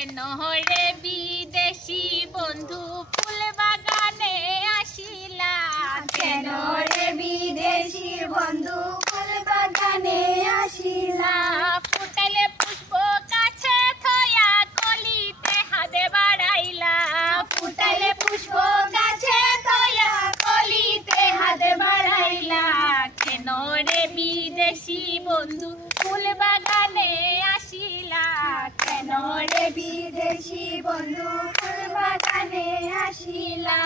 কেন রে বিদেশি বন্ধু ফুল বাগানে আসিলা কেন রে বিদেশি বন্ধু ফুল বাগানে আসিলা ফুটাইলে পুষ্প কাছে থয়া কলিতে হাতে বাড়াইলা ফুটাইলে পুষ্প গাছে তোয়া কলিতে হাত বাড়াইলা কেন রে বিদেশি বন্ধু ফুল বাগানে আসিলা কেন রে বিদেশি বন্ধু ফুল বাগানে আসিলা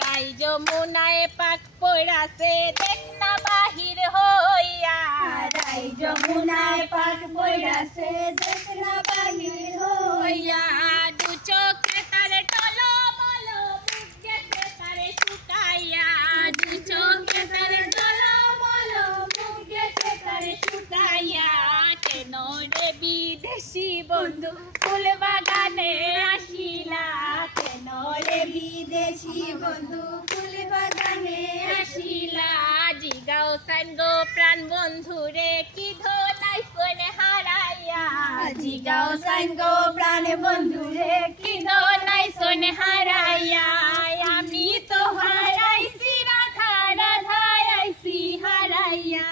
রাই যমুনায় পাক পড়াছে দেখ না বাহির হইয়া রাই যমুনায় পাক পড়াছে দেখ না বাহির হইয়া দু চোখে তারে টলো বলো মুখ দেখে তারে শুকাইয়া দু চোখে তারে টলো বলো মুখ দেখে তারে শুকাইয়া কেন রে বিদেশি বন্ধু ফুল বাগানে আসিলা কেন রে বিদেশি বন্ধু ফুল বাগানে আসিলা জিগাও সান গো প্রাণ বন্ধু রে কি ধোলাই কোনে হারাইয়া জিগাও সাইন গো প্রাণ বন্ধু রে কি ধোলাই সোনে হারাইয়া আমি তো হারাইছি রাধা রাধা আইছি হারাইয়া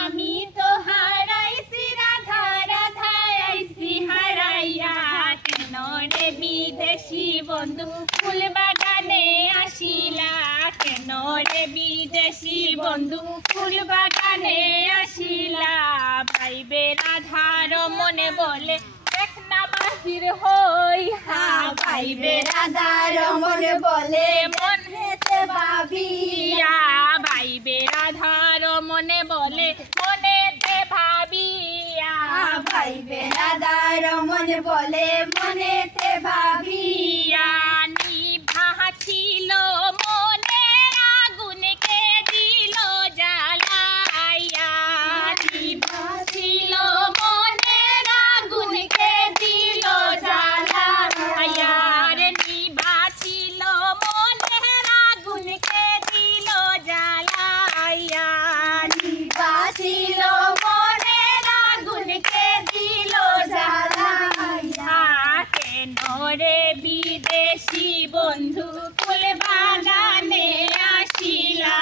আমি তো হারাইছি রাধা রাধা আইছি হারাইয়া কেন রে বিদেশি বন্ধু ফুল বাগানে আসিলা কেন রে বিদেশি বন্ধু ফুল বাগানে আসিলা ভাইবে রাধার মনে বলে দেখ না বাহির হইয়া ভাইবে রাধার মনে বলে মন হেতে ভাবিয়া ভাইবে রাধার মনে বলে মনেতে ভাবিয়া ভাইবে রাধার মনে বলে মনেতে ভাবিয়া নিভা ছিল মনের আগুনকে দিল জ্বালাইয়া নিভা ছিল মনের আগুনকে দিল জ্বালাইয়া রে নিভা ছিল মনের আগুনকে দিল জ্বালাইয়া বাঁচিল মনের আগুনকে দিল জ্বালাইয়া কেন রে বিদেশি বন্ধু ফুল বাগানে আসিলা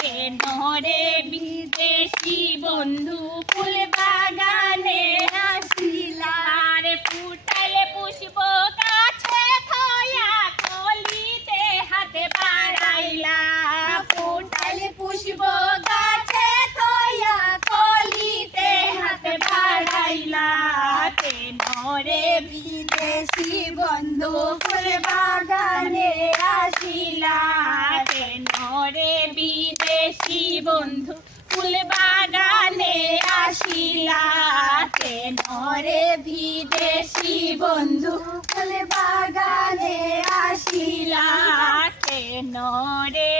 কেন রে বিদেশি বন্ধু ফুল বাগানে আসিলা রে ফুটাইলে পুষ্প কাছে থয়া কলিতে হাতে বাড়াইলা ফুটাইলে পুষ্প গাছে থয়া কলিতে হাত বাড়াইলা কেন রে বিদেশি বন্ধু ফুল বাগানে আসিলা কেন রে বিদেশি বন্ধু ফুল বাগানে আসিলা কেন রে বিদেশি বন্ধু ফুল বাগানে আসিলা কেন রে